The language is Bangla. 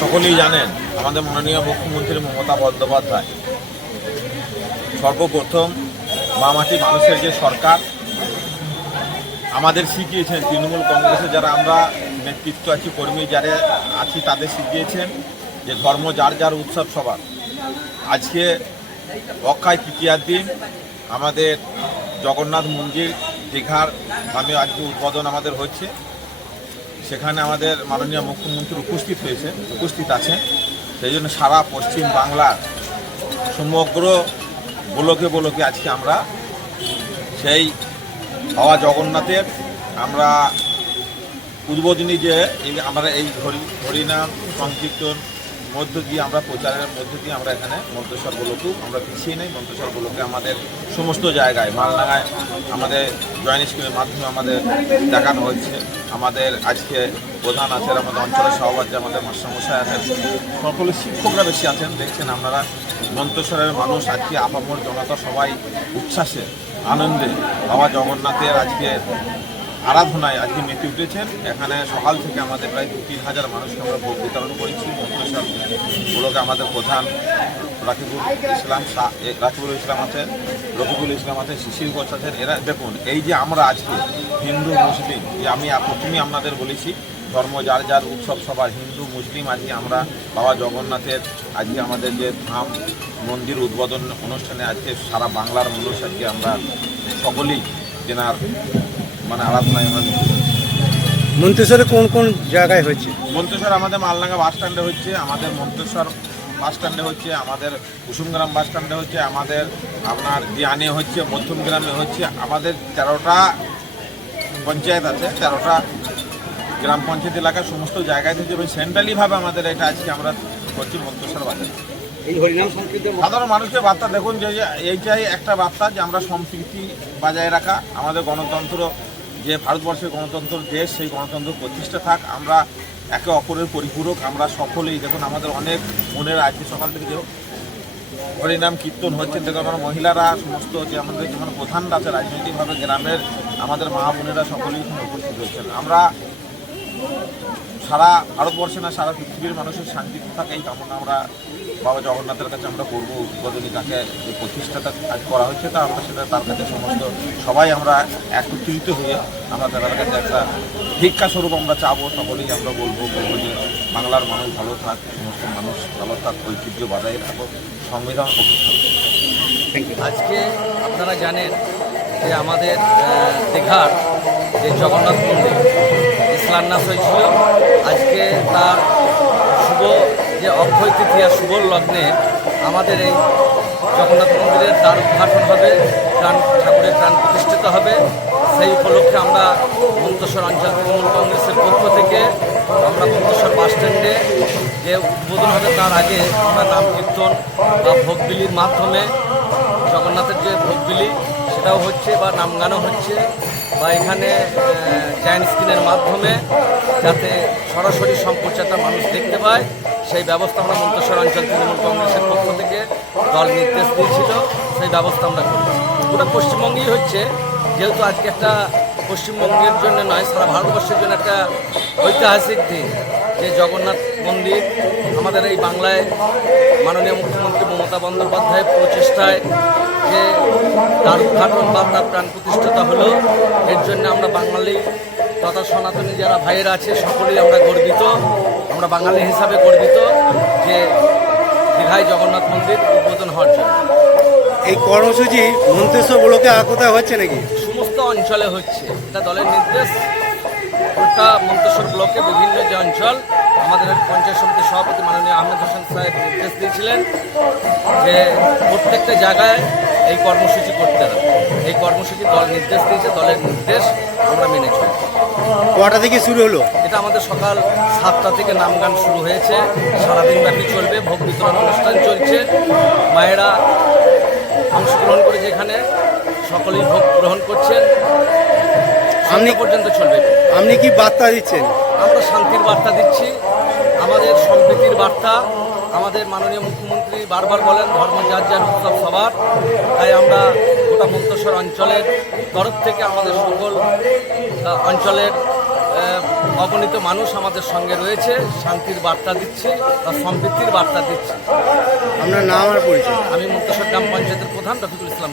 সকলেই জানেন আমাদের মাননীয় মুখ্যমন্ত্রী মমতা বন্দ্যোপাধ্যায় সর্বপ্রথম মামাটি মানুষের যে সরকার আমাদের শিখিয়েছেন, তৃণমূল কংগ্রেসে যারা আমরা নেতৃত্ব আছি, কর্মী যারা আছি, তাদের শিখিয়েছেন যে ধর্ম যার যার উৎসব সবার। আজকে অক্ষয় তৃতীয়ার দিন আমাদের জগন্নাথ মন্দির দীঘার নামে আজকে উদ্বোধন আমাদের হচ্ছে। সেখানে আমাদের মাননীয় মুখ্যমন্ত্রী উপস্থিত আছেন। সেই জন্য সারা পশ্চিম বাংলার সমগ্র গোলকে আজকে আমরা সেই বাবা জগন্নাথের আমরা উদ্বোধনী যে আমরা এই হরিনাম সংকীর্তন মধ্য দিয়ে আমরা প্রচারের মধ্য দিয়ে আমরা এখানে মন্তেশ্বর গোলকেও আমরা পিছিয়ে নেই। মন্তেশ্বর গোলকে আমাদের সমস্ত জায়গায় মালডাঙ্গায় আমাদের জয়েন্ট স্কুলের মাধ্যমে আমাদের দেখানো হচ্ছে। আমাদের আজকে প্রধান আছেন, আমাদের অঞ্চলের সভাপতি আমাদের মাস্টারমশাই আছেন, সকলে শিক্ষকরা বেশি আছেন। দেখছেন আপনারা মন্তেশ্বরের মানুষ আজকে আপামর জনতা সবাই উচ্ছ্বাসে আনন্দে বাবা জগন্নাথের আজকে আরাধনায় আজকে মেতে উঠেছেন। এখানে সকাল থেকে আমাদের প্রায় 2-3 হাজার মানুষকে আমরা ভোগ বিতরণ করেছি। মন্তেশ্বর গোলকে আমাদের প্রধান রাকিবুল ইসলাম আছেন, রফিকুল ইসলাম আছেন, শিশির ঘোষ আছেন। এরা দেখুন, এই যে আমরা আজকে হিন্দু মুসলিম, যে আমি প্রথমেই আপনাদের বলেছি ধর্ম যার যার উৎসব সবার, হিন্দু মুসলিম আজকে আমরা বাবা জগন্নাথের আজকে আমাদের যে ধাম মন্দির উদ্বোধন অনুষ্ঠানে আজকে সারা বাংলার মানুষ আজকে আমরা সকলেই তেনার আরাধনায় আমরা। মন্তেশ্বরে কোন কোন জায়গায় হয়েছে? মন্তেশ্বর আমাদের মালডাঙ্গা বাস স্ট্যান্ডে হচ্ছে, আমাদের মন্তেশ্বর বাস স্ট্যান্ডে হচ্ছে, আমাদের কুসুমগ্রাম বাস স্ট্যান্ডে হচ্ছে, আমাদের আপনার দিয়ানে হচ্ছে, মধ্যমগ্রামে হচ্ছে। আমাদের 13টা পঞ্চায়েত আছে, 13টা গ্রাম পঞ্চায়েত এলাকার সমস্ত জায়গায় থেকে এবং সেন্ট্রালিভাবে আমাদের এটা আজকে আমরা করছি মন্তেশ্বর বাজারে। এই হরিনাম সংকীর্তন সাধারণ মানুষকে বার্তা দেখুন যে এইটাই একটা বার্তা যে আমরা সম্প্রীতি বজায় রাখা, আমাদের গণতন্ত্র যে ভারতবর্ষের গণতন্ত্র দেশ, সেই গণতন্ত্র প্রতিষ্ঠা থাক। আমরা একে অপরের পরিপূরক, আমরা সকলেই দেখুন আমাদের অনেক বোনেরা আজকে সকাল থেকে যে হরিনাম কীর্তন হচ্ছে, দেখুন আমরা মহিলারা সমস্ত যে আমাদের যেমন প্রধানরা আছে রাজনৈতিকভাবে গ্রামের আমাদের মা বোনেরা সকলেই উপস্থিত হচ্ছেন। আমরা সারা ভারতবর্ষে না সারা পৃথিবীর মানুষের শান্তি থাক এই কামনা আমরা বাবা জগন্নাথের কাছে আমরা করবো। উদ্বোধনী তাকে যে প্রতিষ্ঠাটা কাজ করা হচ্ছে তা আমরা সেটা তার কাছে সমস্ত সবাই আমরা একত্রিত হয়ে আমরা তার কাছে একটা ভিক্ষাস্বরূপ আমরা চাবো। সকলেই আমরা বলবো যে বাংলার মানুষ ভালো থাক, সমস্ত মানুষ ভালো থাক, ঐতিহ্য বজায় থাকুক, সংবিধান অক্ষুণ্ণ থাকুক। আজকে আপনারা জানেন যে আমাদের দীঘার যে জগন্নাথ মন্দির শিলান্যাস হয়েছিল। আজকে তার শুভ যে অক্ষয় তৃতীয়া শুভ লগ্নে আমাদের এই জগন্নাথ মন্দিরের দ্বার উদ্ঘাটন হবে, ঠাকুরের প্রাণ প্রতিষ্ঠিত হবে। সেই উপলক্ষে আমরা মন্তেশ্বর অঞ্চল তৃণমূল কংগ্রেসের পক্ষ থেকে আমরা মন্তেশ্বর বাস স্ট্যান্ডে যে উদ্বোধন হবে তার আগে আমরা নাম কীর্তন বা ভোগবিলির মাধ্যমে জগন্নাথের যে ভোগবিলি সেটাও হচ্ছে বা নাম গানও হচ্ছে, বা এখানে জায়ান্ট স্ক্রিনের মাধ্যমে যাতে সরাসরি সম্প্রচারটা মানুষ দেখতে পায় সেই ব্যবস্থা আমরা মন্তেশ্বর অঞ্চল তৃণমূল কংগ্রেসের পক্ষ থেকে দল নির্দেশ দিয়েছিল, সেই ব্যবস্থা আমরা করেছি। পুরো পশ্চিমবঙ্গেই হচ্ছে, যেহেতু আজকে একটা পশ্চিমবঙ্গের জন্য নয় সারা ভারতবর্ষের জন্য একটা ঐতিহাসিক দিন যে জগন্নাথ মন্দির আমাদের এই বাংলায় মাননীয় মুখ্যমন্ত্রী মমতা বন্দ্যোপাধ্যায়ের প্রচেষ্টায় যে তার উদ্ঘাটন বা তার প্রাণ প্রতিষ্ঠাতা হলো। এর জন্য আমরা বাঙালি তথা সনাতনী যারা ভাইয়েরা আছে সকলেই আমরা গর্বিত, আমরা বাঙালি হিসাবে গর্বিত যে দীঘায় জগন্নাথ মন্দির উদ্বোধন হওয়ার জন্য। এই কর্মসূচি মন্তেশ্বর ব্লকে আর কোথায় হচ্ছে নাকি? সমস্ত অঞ্চলে হচ্ছে, এটা দলের নির্দেশ। গোটা মন্তেশ্বর ব্লকে বিভিন্ন যে অঞ্চল আমাদের পঞ্চায়েত সমিতির সভাপতি মাননীয় আহমেদ হোসেন সাহেব নির্দেশ দিয়েছিলেন যে প্রত্যেকটা জায়গায় এই কর্মসূচি করতে হবে। এই কর্মসূচি দল নির্দেশ দিয়েছে, দলের নির্দেশ আমরা মেনে চলি। কটা থেকে শুরু হলো? এটা আমাদের সকাল 7টা থেকে নাম গান শুরু হয়েছে, সারাদিন ব্যাপী চলবে। ভোগ বিতরণ অনুষ্ঠান চলছে, মায়েরা অংশগ্রহণ করে যেখানে সকলেই ভোগ গ্রহণ করছেন, সন্ধ্যা পর্যন্ত চলবে। আপনি কি বার্তা দিচ্ছেন? আমরা শান্তির বার্তা দিচ্ছি, আমাদের সম্প্রীতির বার্তা। আমাদের মাননীয় মুখ্যমন্ত্রী বারবার বলেন ধর্ম যার যার উৎসব সবার, তাই আমরা গোটা মন্তেশ্বর অঞ্চলের তরফ থেকে আমাদের সকল অঞ্চলের অগণিত মানুষ আমাদের সঙ্গে রয়েছে, শান্তির বার্তা দিচ্ছে বা সম্পৃক্তির বার্তা দিচ্ছে। আপনার নাম আর পরিচয়? আমি মুক্তেশ্বর গ্রাম পঞ্চায়েতের প্রধান রফিকুল ইসলাম।